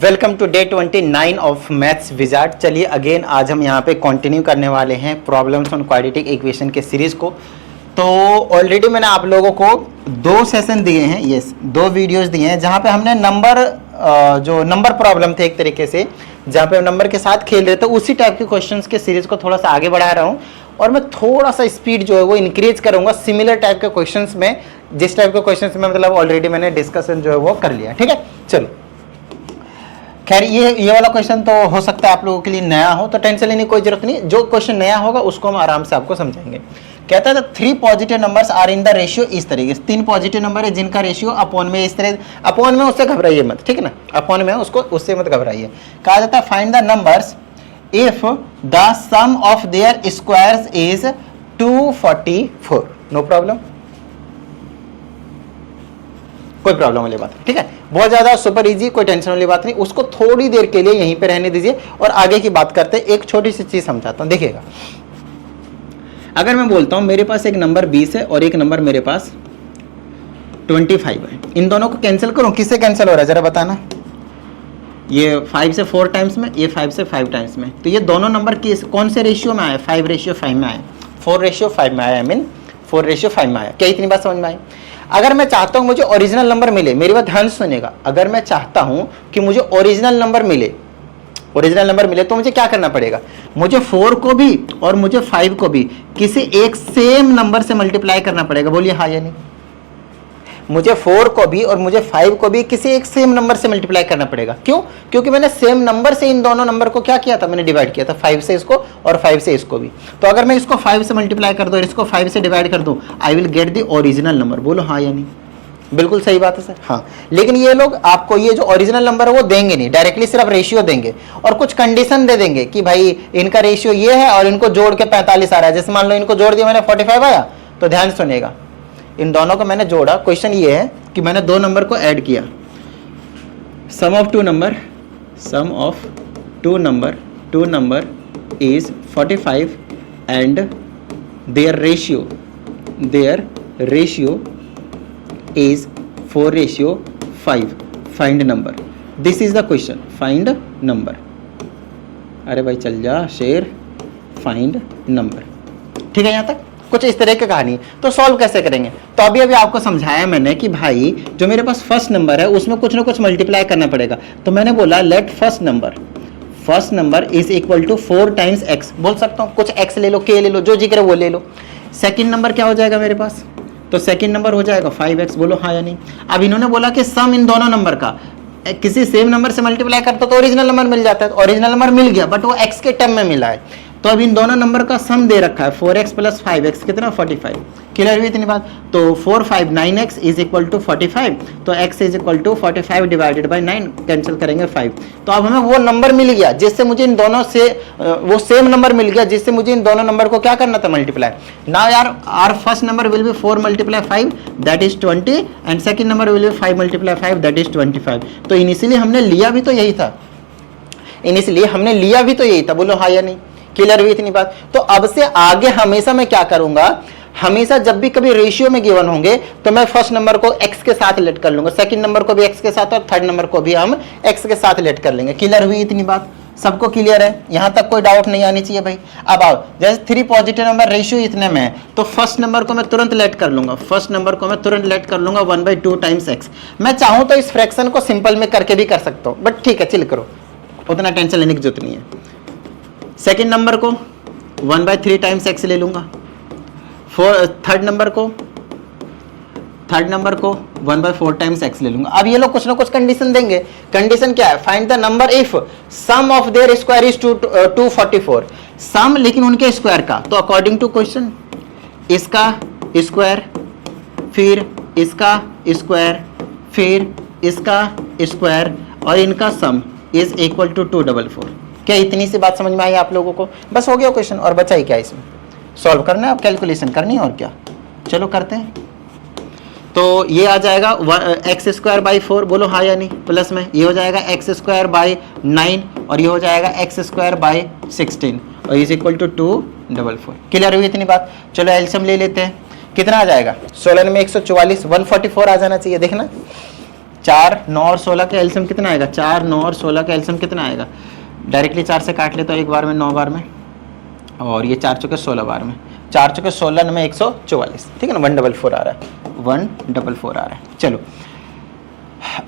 Welcome to day 29 of maths wizard. चलिए again आज हम यहाँ पे कंटिन्यू करने वाले हैं प्रॉब्लम्स ऑन क्वाड्रेटिक इक्वेशन के सीरीज को। तो ऑलरेडी मैंने आप लोगों को दो सेशन दिए हैं, यस दो वीडियोस दिए हैं जहाँ पे हमने जो नंबर प्रॉब्लम थे एक तरीके से, जहाँ पे हम नंबर के साथ खेल रहे थे, उसी टाइप के क्वेश्चंस के सीरीज को थोड़ा सा आगे बढ़ा रहा हूँ और मैं थोड़ा सा स्पीड जो है वो इंक्रीज करूँगा सिमिलर टाइप के क्वेश्चंस में, जिस टाइप के क्वेश्चंस में मतलब ऑलरेडी मैंने डिस्कशन जो है वो कर लिया। ठीक है, चलो खैर ये वाला क्वेश्चन तो हो सकता है आप लोगों के लिए नया हो, तो टेंशन लेने की कोई जरूरत नहीं। जो क्वेश्चन नया होगा उसको हम आराम से आपको समझाएंगे। कहता है 3 positive numbers are in the ratio इस तरीके से, 3 पॉजिटिव नंबर है जिनका रेशियो अपॉन में इस तरह, अपॉन में उससे घबराइए मत, ठीक है ना, अपॉन में उसको उससे मत घबराइए। कहा जाता है find the numbers if the sum of their squares is 244। No problem, कोई प्रॉब्लम वाली बात नहीं, ठीक है, बहुत ज्यादा सुपर इजी, कोई टेंशन वाली बात नहीं। उसको थोड़ी देर के लिए यहीं पे रहने दीजिए और आगे की बात करते हैं। एक छोटी सी चीज समझाता हूं, देखिएगा। अगर मैं बोलता हूं मेरे पास एक नंबर 20 है और एक नंबर मेरे पास 25 है, इन दोनों को कैंसिल करूं, किससे कैंसिल हो रहा है जरा बताना। ये 5 से 4 टाइम्स में, ये 5 से 5 टाइम्स में, तो ये दोनों नंबर किस कौन से रेशियो में आया, 5:5 में आया, 4:5 में आया, आई मीन 4:5 में आया। क्या इतनी बात समझ में आई? अगर मैं चाहता हूं मुझे ओरिजिनल नंबर मिले, मेरी बात ध्यान से सुनेगा, अगर मैं चाहता हूं कि मुझे ओरिजिनल नंबर मिले, तो मुझे क्या करना पड़ेगा, मुझे 4 को भी और मुझे 5 को भी किसी एक सेम नंबर से मल्टीप्लाई करना पड़ेगा। बोलिए हाँ या नहीं। मुझे 4 को भी और मुझे 5 को भी किसी एक सेम नंबर से मल्टीप्लाई करना पड़ेगा। क्यों? क्योंकि मैंने सेम नंबर से इन दोनों नंबर को क्या किया था, मैंने डिवाइड किया था, 5 से इसको और 5 से इसको भी। तो अगर मैं इसको 5 से मल्टीप्लाई कर दूं और इसको 5 से डिवाइड कर दूं, I will get the original number. बोलो हाँ या नहीं। बिल्कुल सही बात है सर, हाँ। लेकिन ये लोग आपको ये जो ओरिजिनल नंबर है वो देंगे नहीं, डायरेक्टली सिर्फ रेशियो देंगे और कुछ कंडीशन दे देंगे कि भाई इनका रेशियो ये है और इनको जोड़ के 45 आ रहा है। जैसे मान लो इनको जोड़ दिया मैंने 45 आया, तो ध्यान सुनेगा, इन दोनों को मैंने जोड़ा। क्वेश्चन ये है कि मैंने दो नंबर को ऐड किया, sum of two number is 45 and their ratio is 4:5. Find number, this is the question, find number. अरे भाई चल जा शेर, फाइंड नंबर। ठीक है, यहां तक कुछ इस तरह की कहानी। तो सॉल्व कैसे करेंगे, तो अभी आपको समझाया मैंने कि भाई जो मेरे पास फर्स्ट नंबर है उसमें कुछ ना कुछ मल्टीप्लाई करना पड़ेगा। तो मैंने बोला let first number is equal to 4 times x। बोल सकता हूं कुछ x ले लो, k ले लो, जो जिक्र है वो ले लो। सेकंड नंबर क्या हो जाएगा मेरे पास, तो सेकंड नंबर हो जाएगा 5x। बोलो हाँ या नहीं। अब इन्होंने बोला कि सम इन दोनों नंबर का किसी सेम नंबर से मल्टीप्लाई करता तो ओरिजिनल नंबर मिल जाता है। ओरिजिनल नंबर मिल गया बट वो x के टर्म में मिला है। तो अब इन दोनों नंबर का सम दे रखा है 4x + 5x कितना, 45। क्लियर हुई इतनी बात। तो 4 5 9x इज इक्वल टू 45, तो x is equal to 45 divided by 9, cancel करेंगे 5। तो अब हमें वो नंबर मिल गया जिससे मुझे इन दोनों से वो सेम नंबर मिल गया जिससे मुझे इन दोनों नंबर को क्या करना था, मल्टीप्लाई। नाउ यार our first number will be 4 × 5 that is 20 and second number will be 5 × 5 that is 25। तो इनिशियली हमने लिया भी तो यही था, बोलो हाँ या नहीं। क्लियर हुई इतनी बात। तो अब से आगे हमेशा मैं क्या करूंगा, हमेशा जब भी कभी रेशियो में गिवन होंगे तो मैं फर्स्ट नंबर को x के साथ लेट कर लूंगा, सेकंड नंबर को भी x के साथ और थर्ड नंबर को भी हम x के साथ लेट कर लेंगे। क्लियर हुई इतनी बात, सबको क्लियर है, यहां तक कोई डाउट नहीं आनी चाहिए भाई। अब आओ, जैसे 3 पॉजिटिव नंबर रेशियो इतने में है तो फर्स्ट नंबर को मैं तुरंत लेट कर लूंगा, 1/2 टाइम्स x। मैं चाहूं तो इस फ्रैक्शन को सिंपल में करके भी कर सकता हूं, बट ठीक है चिल करो, उतना टेंशन लेने की जरूरत नहीं है। सेकेंड नंबर को 1/3 टाइम्स x ले लूंगा, थर्ड नंबर को 1/4 टाइम्स x ले लूंगा। अब ये लोग कुछ ना कुछ कंडीशन देंगे। कंडीशन क्या है, find the number if sum of their square is 244। Sum लेकिन उनके स्क्वायर का, तो अकॉर्डिंग टू क्वेश्चन इसका स्क्वायर फिर इसका स्क्वायर फिर इसका स्क्वायर और इनका सम इज इक्वल टू 244। क्या इतनी सी बात समझ में आई आप लोगों को? बस हो गया क्वेश्चन, और बचा ही क्या इसमें, सॉल्व करना है, अब कैलकुलेशन करनी है और क्या। चलो करते हैं। तो ये आ जाएगा x²/4, बोलो हाँ या नहीं। प्लस में ये हो जाएगा x²/9 और ये हो जाएगा x²/16 और इज इक्वल टू 244। क्लियर हुई इतनी बात। चलो एलसीएम ले लेते हैं, कितना आ जाएगा, 16 में 144, 144 आ जाना चाहिए। देखना 4, 9 और 16 का एलसीएम कितना आएगा? 4, 9 और 16 का एलसीएम कितना आएगा? डायरेक्टली 4 से काट ले तो एक बार में 9 बार में, और ये 4 चौके 16 बार में, 4 चौके 16 में 144, ठीक है ना, 144 आ रहा है, 144 आ रहा है। चलो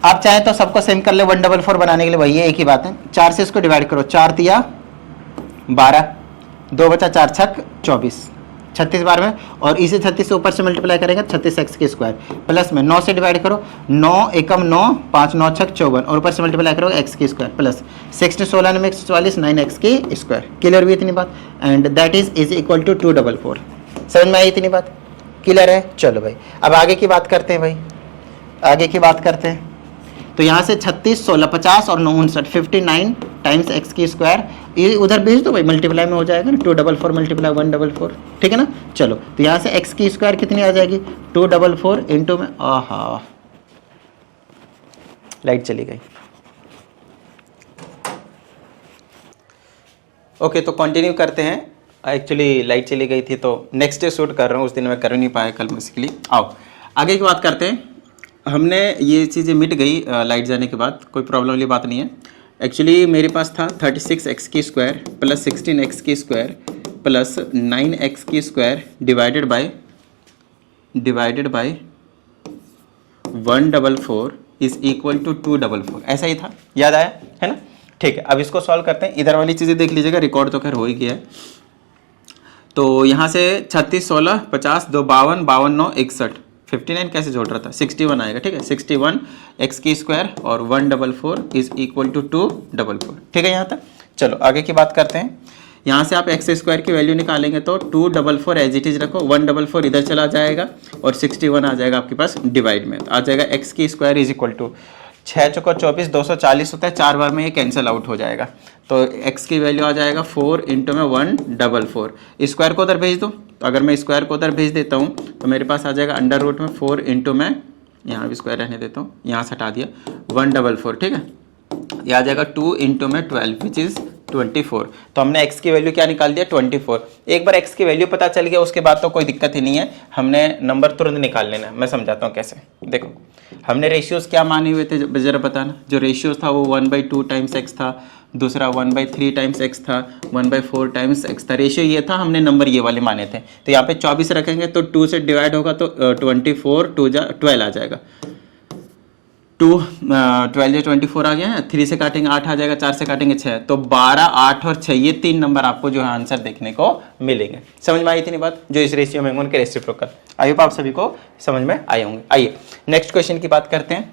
आप चाहे तो सबको सेम कर ले 144 बनाने के लिए, वही है, एक ही बात है। 4 से इसको डिवाइड करो, 4 तिया 12, 2 बचा 4 छक 24, 36 बार में, और इसे 36 से ऊपर से मल्टीप्लाई करेंगे 36x की स्क्वायर, प्लस में 9 से डिवाइड करो, 9 एकम 9, 5 9 छक 54, और ऊपर से मल्टीप्लाई करो x की स्क्वायर, प्लस 6 16 में 144, 9x की स्क्वायर। क्लियर हुई इतनी बात? And that is equal to 244। समझ में आई इतनी बात? क्लियर है? चलो भाई अब आगे की बात करते हैं भाई, आगे की बात करते हैं। तो यहाँ से 36, 16, 50 और 9 59, 59 टाइम्स एक्स की स्क्वायर, ये उधर भेज दो भाई, मल्टीप्लाई में हो जाएगा ना, 244 मल्टीप्लाई 144, ठीक है ना। चलो तो यहाँ से एक्स की स्क्वायर कितनी आ जाएगी? 244 इंटू में, आहा लाइट चली गई। ओके तो कंटिन्यू करते हैं। एक्चुअली लाइट चली गई थी तो नेक्स्ट डे शूट कर रहा हूँ, उस दिन मैं कर नहीं पाया कल बेसिकली। आओ आगे की बात करते हैं। हमने ये चीज़ें मिट गई लाइट जाने के बाद, कोई प्रॉब्लम वाली बात नहीं है। एक्चुअली मेरे पास था 36x की स्क्वायर प्लस 16x की स्क्वायर प्लस 9x की square divided by 144 is equal to 244, ऐसा ही था, याद आया है ना? ठीक है, अब इसको सॉल्व करते हैं। इधर वाली चीज़ें देख लीजिएगा, रिकॉर्ड तो खैर हो ही गया है। तो यहाँ से 36, 16, 50, 2 52, 52 9 61, 59 कैसे जोड़ रहा था? 61 आएगा, ठीक है। 61 एक्स की स्क्वायर और 144 इज इक्वल टू 244, ठीक है यहाँ तक। चलो आगे की बात करते हैं। यहाँ से आप एक्स स्क्वायर की वैल्यू निकालेंगे तो 244 एज इट इज रखो, 144 इधर चला जाएगा और 61 आ जाएगा आपके पास डिवाइड में, तो आ जाएगा एक्स की स्क्वायर इज इक्वल टू 6 चौको 24, 240 होता है, 4 बार में ये कैंसिल आउट हो जाएगा। तो x की वैल्यू आ जाएगा 4 इंटू में 144, स्क्वायर को उधर भेज दो। तो अगर मैं स्क्वायर को उधर भेज देता हूँ तो मेरे पास आ जाएगा अंडर रूट में 4 इंटू में, यहाँ भी स्क्वायर रहने देता हूँ, यहाँ से हटा दिया, 144, ठीक है। यह आ जाएगा 2 इंटू में 12 विच इज़ 24। तो हमने x की वैल्यू क्या निकाल दिया? 24। एक बार x की वैल्यू पता चल गया उसके बाद तो कोई दिक्कत ही नहीं है, हमने नंबर तुरंत निकाल लेना है। मैं समझाता हूँ कैसे। देखो हमने रेशियोज क्या माने हुए थे जरा बताना। जो रेशियोज था वो 1/2 टाइम्स x था, दूसरा 1/3 टाइम्स x था, 1/4 टाइम्स x था। रेशियो ये था, हमने नंबर ये वाले माने थे। तो यहाँ पे 24 रखेंगे तो 2 से डिवाइड होगा तो 24, 2 जा 12 आ जाएगा। 12 या 24 आ गया है, 3 से काटेंगे 8 आ जाएगा, 4 से काटेंगे 6, तो 12, 8 और 6 ये 3 नंबर आपको जो है आंसर देखने को मिलेंगे। समझ में आई थी नहीं बात? जो इस रेशियो में उनके रेसिप्रोकल, आई होप आप सभी को समझ में आए होंगे। आइए नेक्स्ट क्वेश्चन की बात करते हैं।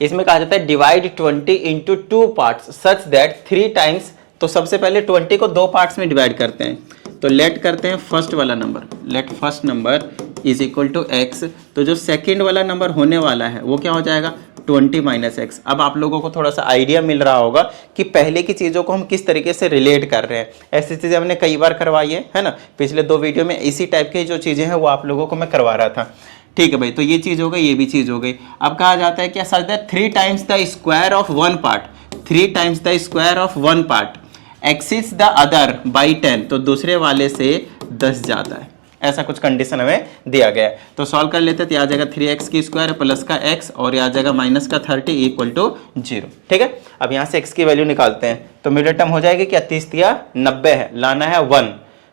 इसमें कहा जाता है divide 20 into 2 parts such that 3 times. तो सबसे पहले 20 को 2 पार्ट्स में डिवाइड करते हैं। तो लेट करते हैं फर्स्ट वाला number, let first number is equal to x. तो जो सेकेंड वाला नंबर होने वाला है वो क्या हो जाएगा? 20 माइनस एक्स। अब आप लोगों को थोड़ा सा आइडिया मिल रहा होगा कि पहले की चीज़ों को हम किस तरीके से रिलेट कर रहे हैं। ऐसी चीज़ें हमने कई बार करवाई है ना, पिछले 2 वीडियो में इसी टाइप की जो चीज़ें हैं वो आप लोगों को मैं करवा रहा था। ठीक है भाई, तो ये चीज़ हो गई, ये भी चीज़ हो गई। अब कहा जाता है क्या? Such that 3 times the square of one part, 3 times the square of one part axis the other by 10। तो दूसरे वाले से 10 जाता है, ऐसा कुछ कंडीशन हमें दिया गया है। तो सॉल्व कर लेते हैं। तो आ जाएगा 3x की स्क्वायर प्लस का x और आ जाएगा माइनस का 30 इक्वल टू 0। ठीक है, अब यहाँ से x की वैल्यू निकालते हैं। तो मिडिल टर्म हो जाएगी क्या? 30 या 90 है, लाना है 1।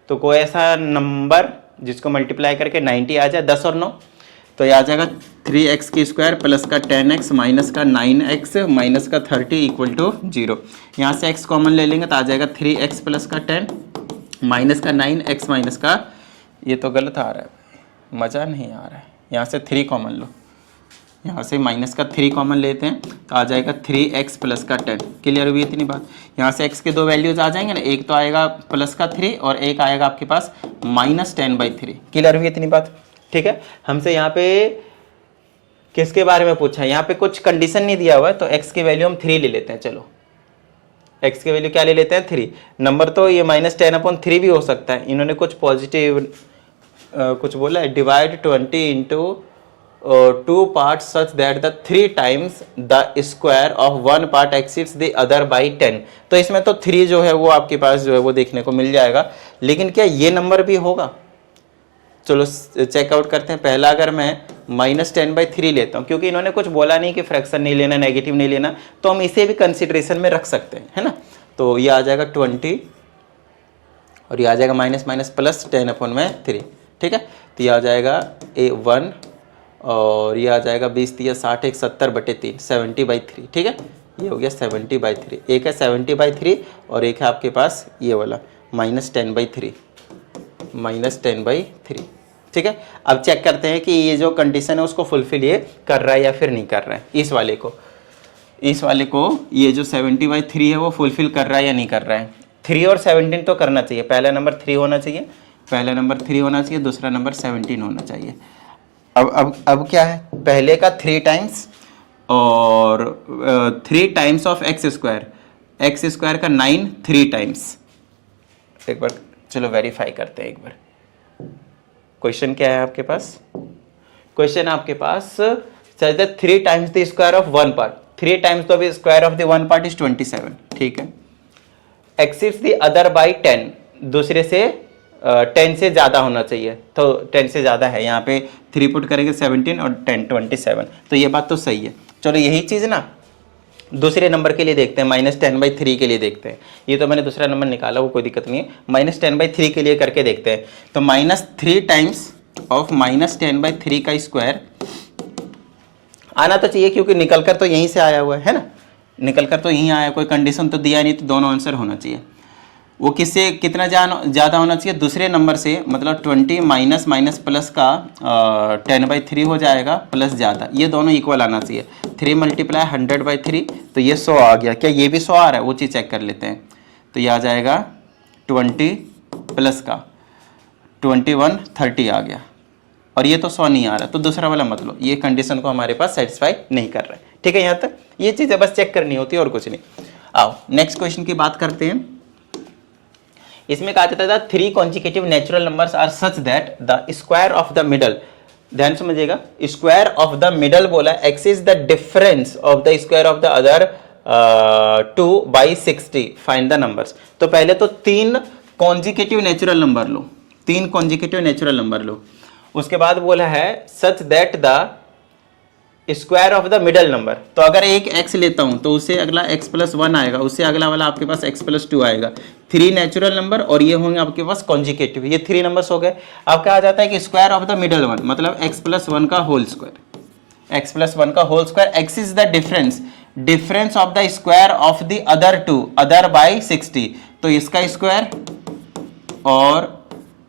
तो कोई ऐसा नंबर जिसको मल्टीप्लाई करके 90 आ जाए, 10 और 9। तो ये आ जाएगा 3x की स्क्वायर प्लस का 10x माइनस का 9x माइनस का 30 इक्वल टू 0। यहाँ से x कॉमन ले लेंगे तो आ जाएगा 3x प्लस का 10 माइनस का 9x माइनस का, ये तो गलत आ रहा है, मज़ा नहीं आ रहा है। यहाँ से 3 कॉमन लो, यहाँ से माइनस का 3 कॉमन लेते हैं तो आ जाएगा 3x प्लस का 10। क्लियर हुई इतनी बात? यहाँ से x के 2 वैल्यूज आ जाएंगे ना, एक तो आएगा प्लस का 3 और एक आएगा आपके पास माइनस 10/3। क्लियर हुई इतनी बात? ठीक है, हमसे यहाँ पे किसके बारे में पूछा है? यहाँ पे कुछ कंडीशन नहीं दिया हुआ है, तो x की वैल्यू हम 3 ले लेते हैं। चलो x की वैल्यू क्या ले लेते हैं? 3। नंबर तो ये -10/3 भी हो सकता है। इन्होंने कुछ पॉजिटिव कुछ बोला है, divide 20 into 2 parts such that the 3 times the square of one part exceeds the other by 10। तो इसमें तो 3 जो है वो आपके पास जो है वो देखने को मिल जाएगा, लेकिन क्या ये नंबर भी होगा? चलो चेकआउट करते हैं। पहला अगर मैं -10/3 लेता हूँ, क्योंकि इन्होंने कुछ बोला नहीं कि फ्रैक्शन नहीं लेना, नेगेटिव नहीं लेना, तो हम इसे भी कंसिडरेशन में रख सकते हैं, है ना। तो ये आ जाएगा 20 और ये आ जाएगा माइनस माइनस प्लस 10/3, ठीक है। तो ये आ जाएगा 1 और ये आ जाएगा 20 या 60 एक 70/3 70/3, ठीक है। ये हो गया 70/3, एक है 70/3 और एक है आपके पास ये वाला -10/3 -10/3, ठीक है। अब चेक करते हैं कि ये जो कंडीशन है उसको फुलफिल ये कर रहा है या फिर नहीं कर रहा है। इस वाले को ये जो 70/3 है वो फुलफिल कर रहा है या नहीं कर रहा है। 3 और 17 तो करना चाहिए, पहला नंबर 3 होना चाहिए, दूसरा नंबर 17 होना चाहिए। अब क्या है, पहले का 3 टाइम्स और 3 टाइम्स ऑफ एक्स स्क्वायर का 9 3 टाइम्स। एक बार चलो वेरीफाई करते हैं एक बार। क्वेश्चन क्या है आपके पास, क्वेश्चन आपके पास 3 times the square of one part, 3 times the square of the one part is 27, ठीक है। एक्सीड्स द अदर बाय 10, दूसरे से 10 से ज्यादा होना चाहिए, तो 10 से ज्यादा है, यहाँ पे 3 पुट करेंगे 17 और 10 27, तो ये बात तो सही है। चलो यही चीज ना दूसरे नंबर के लिए देखते हैं, -10/3 के लिए देखते हैं। ये तो मैंने दूसरा नंबर निकाला, वो कोई दिक्कत नहीं है, -10/3 के लिए करके देखते हैं। तो -3 टाइम्स ऑफ -10/3 का स्क्वायर आना तो चाहिए, क्योंकि निकल कर तो यहीं से आया हुआ है ना, निकल कर तो यहीं आया, कोई कंडीशन तो दिया नहीं, तो दोनों आंसर होना चाहिए। वो किससे कितना ज़्यादा होना चाहिए, दूसरे नंबर से, मतलब 20 माइनस माइनस प्लस का 10/3 हो जाएगा, प्लस ज़्यादा, ये दोनों इक्वल आना चाहिए। 3 × 100/3, तो ये 100 आ गया। क्या ये भी 100 आ रहा है, वो चीज़ चेक कर लेते हैं। तो ये आ जाएगा 20 प्लस का 21 30 आ गया, और ये तो 100 नहीं आ रहा, तो दूसरा वाला मत लो, ये कंडीशन को हमारे पास सेटिस्फाई नहीं कर रहा है, ठीक है। यहाँ तक ये चीज़ें बस चेक करनी होती है और कुछ नहीं। आओ नेक्स्ट क्वेश्चन की बात करते हैं। इसमें कहा जाता था 3 consecutive natural numbers are such that the square of the middle, ध्यान समझिएगा, स्क्वायर ऑफ द मिडल बोला, x is the difference of the square of the other 2/60, find the numbers. तो पहले तो 3 कॉन्जिक्यूटिव नेचुरल नंबर लो, 3 consecutive natural number लो। उसके बाद बोला है such that the square of the middle number, तो अगर एक x लेता हूं तो उससे अगला x+1 आएगा, उससे अगला वाला आपके पास x+2 आएगा। 3 नेचुरल नंबर और ये होंगे आपके पास कॉन्जिक्यूटिव, ये 3 नंबर्स हो गए। अब क्या आ जाता है कि square of the middle one, मतलब x+1 का होल स्क्वायर, x+1 का whole square, x is the difference of the square of the other 2 other by 60, तो इसका स्क्वायर और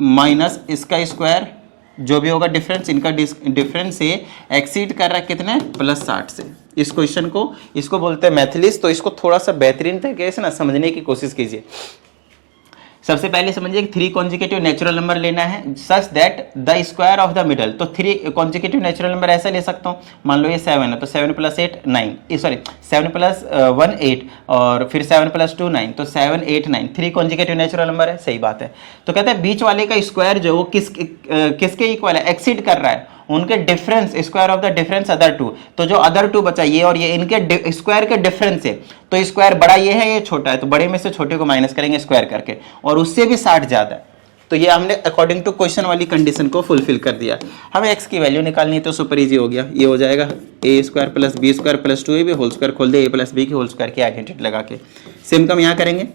माइनस इसका स्क्वायर, जो भी होगा डिफरेंस, इनका डिफरेंस से एक्सीड कर रहा है कितने, +60 से। इस क्वेश्चन को इसको बोलते हैं मैथलिस्ट, तो इसको थोड़ा सा बेहतरीन तरीके से ना समझने की कोशिश कीजिए। सबसे पहले समझिए कि 3 कॉन्जिक्यूटिव नेचुरल नंबर लेना है such that the square of the middle, तो 3 कॉन्जिक्यूटिव नेचुरल नंबर ऐसे ले सकता हूँ, मान लो ये 7 है, तो 7 + 8 9, सॉरी 7 + 1 8 और फिर 7 + 2 9, तो 7 8 9, 3 कॉन्जिक्यूटिव नेचुरल नंबर है, सही बात है। तो कहते हैं बीच वाले का स्क्वायर जो वो किसके इक्वल है, एक्सीड कर रहा है उनके difference, square of the difference other 2, तो जो अदर 2 बचा ये और ये इनके स्क्वायर के डिफरेंस है, तो स्क्वायर बड़ा ये है, ये छोटा है, तो बड़े में से छोटे को माइनस करेंगे स्क्वायर करके, और उससे भी 60 ज्यादा है, तो ये हमने अकॉर्डिंग टू क्वेश्चन वाली कंडीशन को फुलफिल कर दिया। हमें x की वैल्यू निकालनी है, तो सुपर इजी हो गया, ये हो जाएगा a² + b² + 2ab whole square, खोल दे a + b की होल स्क्वायर की आइडेंटिटी लगा के, सेम कम यहाँ करेंगे,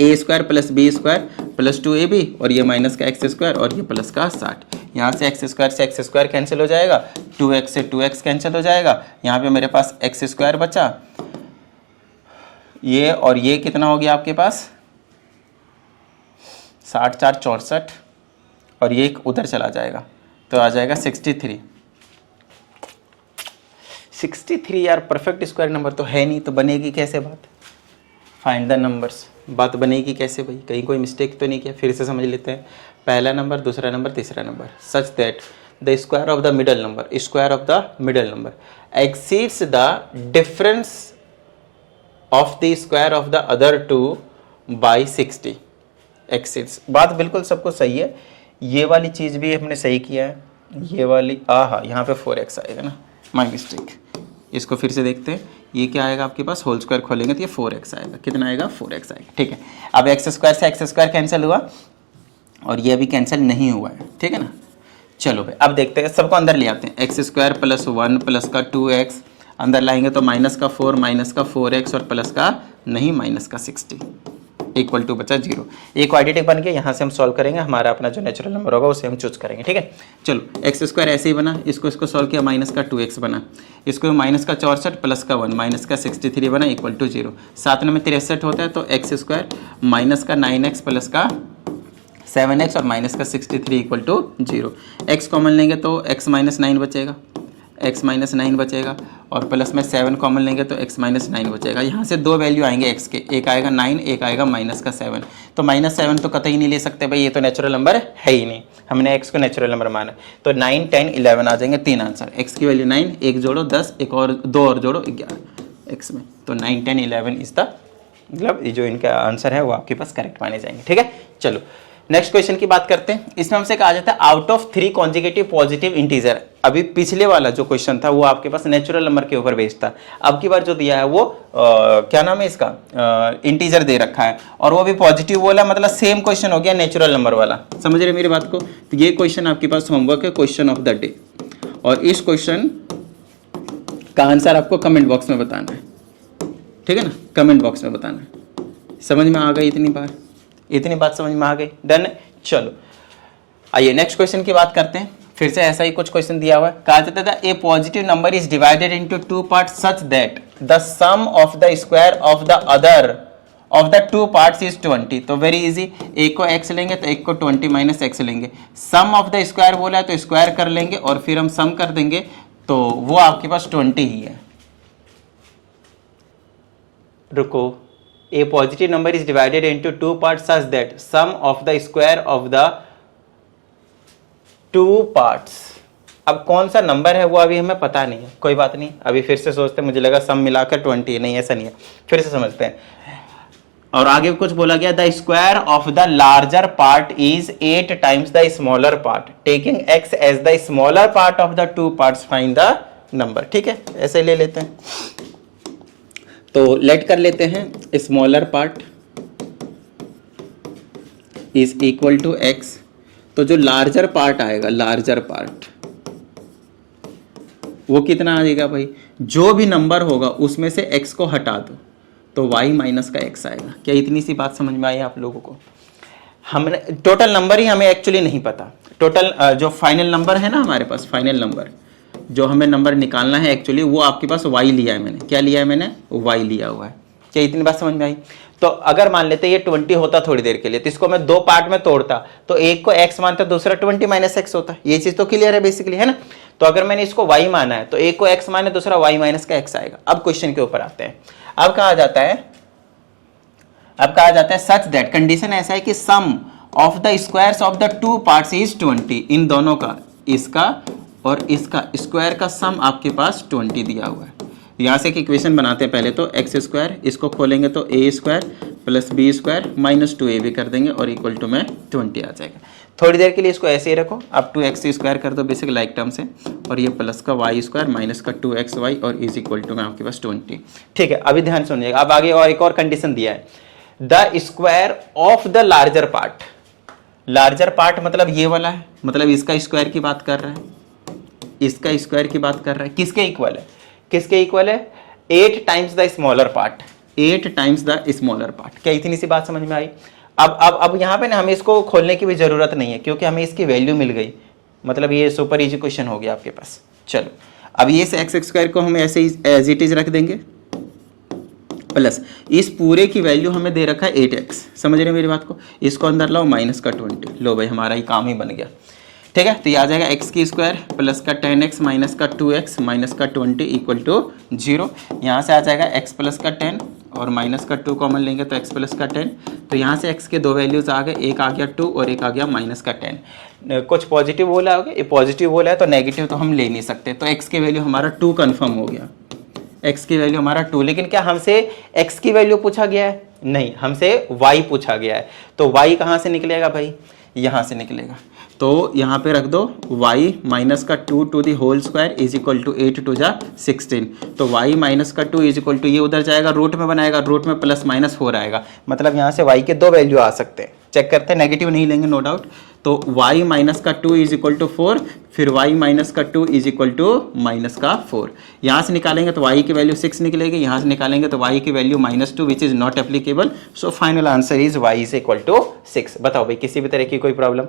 a² + b² + 2ab और ये माइनस का x² और ये प्लस का 60, यहाँ से x² से x² कैंसिल हो जाएगा, 2x से 2x कैंसिल हो जाएगा, यहाँ पे मेरे पास x² बचा, ये और ये कितना हो गया आपके पास 60 4 64 और ये एक उधर चला जाएगा, तो आ जाएगा 63। यार परफेक्ट स्क्वायर नंबर तो है नहीं, तो बनेगी कैसे बात, फाइंड द नंबर्स, बात बनेगी कैसे भाई, कहीं कोई मिस्टेक तो नहीं किया। फिर से समझ लेते हैं, पहला नंबर, दूसरा नंबर, तीसरा नंबर, such that the square of the middle number, square of the middle number exceeds the difference of the square of the other 2 by 60, exceeds, बात बिल्कुल सबको सही है। ये वाली चीज़ भी हमने सही किया है, ये वाली यहाँ पे 4x आएगा ना, माय मिस्टेक। इसको फिर से देखते हैं, ये क्या आएगा आपके पास, होल स्क्वायर खोलेंगे तो ये 4x आएगा, कितना आएगा 4x आएगा, ठीक है। अब x² से x² कैंसिल हुआ और ये अभी कैंसिल नहीं हुआ है, ठीक है ना, चलो भाई अब देखते हैं, सबको अंदर ले आते हैं। एक्स स्क्वायर प्लस 1 प्लस का 2x अंदर लाएंगे तो माइनस का 4 माइनस का 4x और प्लस का नहीं माइनस का 60 इक्वल टू बचा 0। एक क्वाड्रेटिक बन गया, यहाँ से हम सॉल्व करेंगे, हमारा अपना जो नेचुरल नंबर होगा उसे हम चूज करेंगे। ठीक है, चलो एक्स स्क्वायर ऐसे ही बना, इसको सॉल्व किया, माइनस का 2x बना, इसको माइनस का 64 प्लस का 1 माइनस का 63 बना इक्वल टू 0। 7 में 63 होता है तो एक्स स्क्वायर माइनस का 9x प्लस का 7x और माइनस का 63 इक्वल टू 0। x कॉमन लेंगे तो x माइनस 9 बचेगा, x माइनस 9 बचेगा और प्लस में 7 कॉमन लेंगे तो x माइनस 9 बचेगा। यहाँ से दो वैल्यू आएंगे x के, एक आएगा 9, एक आएगा माइनस का 7। तो माइनस 7 तो कतई नहीं ले सकते भाई, ये तो नेचुरल नंबर है ही नहीं, हमने x को नेचुरल नंबर माना। तो 9, 10, 11 आ जाएंगे 3 आंसर। x की वैल्यू 9, एक जोड़ो 10, एक और 2 और जोड़ो 11 x में, तो 9, 10, 11 इज द, मतलब ये जो इनका आंसर है वो आपके पास करेक्ट माने जाएंगे। ठीक है, चलो नेक्स्ट क्वेश्चन की बात करते हैं। इसमें हमसे कहा जाता है out of 3 consecutive positive integer. अभी पिछले वाला जो क्वेश्चन था वो आपके पास नेचुरल नंबर के ऊपर बेस्ड था, अब की बार जो दिया है वो क्या नाम है इसका, इंटीजर दे रखा है और वो भी पॉजिटिव बोला, मतलब सेम क्वेश्चन हो गया नेचुरल नंबर वाला। समझ रहे मेरी बात को? तो ये क्वेश्चन आपके पास होमवर्क है, क्वेश्चन ऑफ द डे, और इस क्वेश्चन का आंसर आपको कमेंट बॉक्स में बताना है। ठीक है ना, कमेंट बॉक्स में बताना है। समझ में आ गई इतनी बात समझ में आ गई? डन। चलो आइए नेक्स्ट क्वेश्चन की बात करते हैं। फिर से ऐसा ही कुछ क्वेश्चन दिया हुआ है, कहा जाता था a positive number is divided into 2 parts such that the sum of the square of the other of the 2 parts is 20। तो वेरी इजी, एक को x लेंगे तो एक को 20 माइनस x लेंगे, सम ऑफ द स्क्वायर बोला है तो स्क्वायर कर लेंगे और फिर हम सम कर देंगे, तो वो आपके पास 20 ही है। रुको, a positive number is divided into 2 parts such that sum of the square of the 2 parts, अब कौन सा नंबर है वो अभी हमें पता नहीं है, कोई बात नहीं, अभी फिर से सोचते हैं, मुझे लगा सम मिलाकर 20 है, नहीं ऐसा नहीं है, फिर से समझते हैं। और आगे कुछ बोला गया, the square of the larger part is 8 times the smaller part, taking x as the smaller part of the 2 parts find the number. ठीक है, ऐसे ले लेते हैं, तो लेट कर लेते हैं smaller part is equal to x, तो जो लार्जर पार्ट आएगा, लार्जर पार्ट वो कितना आ जाएगा भाई, जो भी नंबर होगा उसमें से x को हटा दो तो y माइनस का x आएगा। क्या इतनी सी बात समझ में आई आप लोगों को? हमने टोटल नंबर ही हमें एक्चुअली नहीं पता, टोटल जो फाइनल नंबर है ना हमारे पास, फाइनल नंबर जो हमें नंबर निकालना है एक्चुअली वो आपके पास y लिया है मैंने, क्या लिया है मैंने, y लिया हुआ है। क्या इतनी बात समझ में आई? तो अगर मान लेते ये 20 होता थोड़ी देर के लिए, तो इसको मैं 2 पार्ट में तोड़ता, तो एक को x मानता, दूसरा 20 माइनस x होता, ये चीज तो क्लियर है बेसिकली, है ना। तो अगर मैंने इसको y माना है तो एक को x माने, दूसरा y माइनस का x आएगा। अब क्वेश्चन के ऊपर आते हैं, अब कहा जाता है सच दैट, कंडीशन ऐसा है कि sum of the squares of the 2 parts is 20, इन दोनों का, इसका और इसका स्क्वायर का सम आपके पास 20 दिया हुआ है। यहाँ से एक इक्वेशन बनाते हैं पहले, तो एक्स स्क्वायर, इसको खोलेंगे तो A square plus B square minus 2a भी कर देंगे और इक्वल टू में 20 आ जाएगा। थोड़ी देर के लिए इसको ऐसे ही रखो, अब 2x स्क्वायर कर दो बेसिक लाइक टर्म से, और ये प्लस का वाई स्क्वायर माइनस का 2xy और इज इक्वल टू में आपके पास 20। ठीक है, अभी ध्यान सुनिएगा, अब आगे और एक और कंडीशन दिया है, the square of the larger part, larger part मतलब ये वाला है, मतलब इसका स्क्वायर की बात कर रहा है, इसका स्क्वायर की बात कर रहा है, किसके इक्वल है, किसके इक्वल है, 8 times the smaller part, 8 times the smaller part. क्या इतनी सी बात समझ में आई? अब यहाँ पे ना हमें इसको खोलने की भी जरूरत नहीं है क्योंकि हमें इसकी वैल्यू मिल गई, मतलब ये सुपर इजी क्वेश्चन हो गया आपके पास। चलो अब ये एक्स स्क्वायर को हम ऐसे ही एज इट इज रख देंगे, प्लस इस पूरे की वैल्यू हमें दे रखा है 8x, समझ रहे मेरी बात को, इसको अंदर लाओ माइनस का 20, लो भाई हमारा ही काम ही बन गया। ठीक है, तो ये आ जाएगा x की स्क्वायर प्लस का 10x माइनस का 2x माइनस का 20 इक्वल टू 0। यहाँ से आ जाएगा x प्लस का 10 और माइनस का 2 कॉमन लेंगे तो x प्लस का 10, तो यहाँ से x के दो वैल्यूज आ गए, एक आ गया 2 और एक आ गया माइनस का 10। कुछ पॉजिटिव बोला होगा, ये पॉजिटिव बोला है तो नेगेटिव तो हम ले नहीं सकते, तो x की वैल्यू हमारा 2 कन्फर्म हो गया, x की वैल्यू हमारा 2। लेकिन क्या हमसे x की वैल्यू पूछा गया है? नहीं, हमसे y पूछा गया है, तो y कहाँ से निकलेगा भाई, यहाँ से निकलेगा, तो यहाँ पे रख दो y माइनस का 2 to the whole square is equal to 8 to जा 16, तो y माइनस का 2 इज इक्वल टू, ये उधर जाएगा रूट में बनाएगा, रूट में प्लस माइनस 4 आएगा, मतलब यहाँ से y के दो वैल्यू आ सकते हैं, चेक करते हैं, नेगेटिव नहीं लेंगे नो डाउट। तो y माइनस का 2 इज इक्वल टू 4, फिर y माइनस का 2 इज इक्वल टू माइनस का 4। यहाँ से निकालेंगे तो y की वैल्यू 6 निकलेगी, यहाँ से निकालेंगे तो y की value -2 which is not applicable. So final answer is y is equal to 6। बताओ भाई किसी भी तरह की कोई प्रॉब्लम?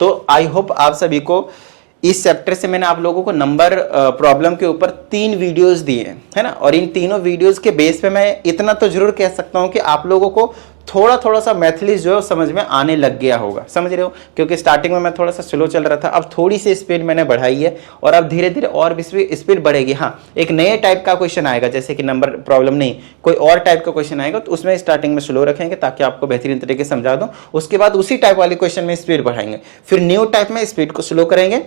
तो आई होप आप सभी को इस चैप्टर से मैंने आप लोगों को नंबर प्रॉब्लम के ऊपर 3 वीडियोस दिए हैं, है ना। और इन तीनों वीडियोस के बेस पे मैं इतना तो जरूर कह सकता हूं कि आप लोगों को थोड़ा थोड़ा सा मैथलिस जो है समझ में आने लग गया होगा, समझ रहे हो। क्योंकि स्टार्टिंग में मैं थोड़ा सा स्लो चल रहा था, अब थोड़ी सी स्पीड मैंने बढ़ाई है और अब धीरे धीरे और भी स्पीड बढ़ेगी। हाँ, एक नए टाइप का क्वेश्चन आएगा, जैसे कि नंबर प्रॉब्लम नहीं, कोई और टाइप का क्वेश्चन आएगा, तो उसमें स्टार्टिंग में स्लो रखेंगे ताकि आपको बेहतरीन तरीके से समझा दूं। उसके बाद उसी टाइप वाले क्वेश्चन में स्पीड बढ़ाएंगे, फिर न्यू टाइप में स्पीड को स्लो करेंगे,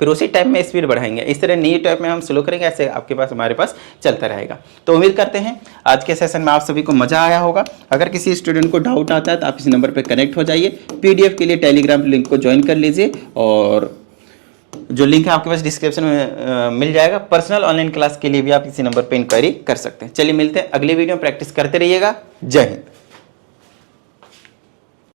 फिर उसी टाइप में स्पीड बढ़ाएंगे। इस तरह न्यू टाइप में हम स्लो करेंगे, ऐसे आपके पास हमारे पास चलता रहेगा। तो उम्मीद करते हैं आज के सेशन में आप सभी को मजा आया होगा। अगर किसी स्टूडेंट को डाउट आता है तो आप इस नंबर पर कनेक्ट हो जाइए। पीडीएफ के लिए टेलीग्राम लिंक को ज्वाइन कर लीजिए और जो लिंक है आपके पास डिस्क्रिप्शन में मिल जाएगा। पर्सनल ऑनलाइन क्लास के लिए भी आप इसी नंबर पर इंक्वायरी कर सकते हैं। चलिए मिलते हैं अगले वीडियो में, प्रैक्टिस करते रहिएगा। जय हिंद।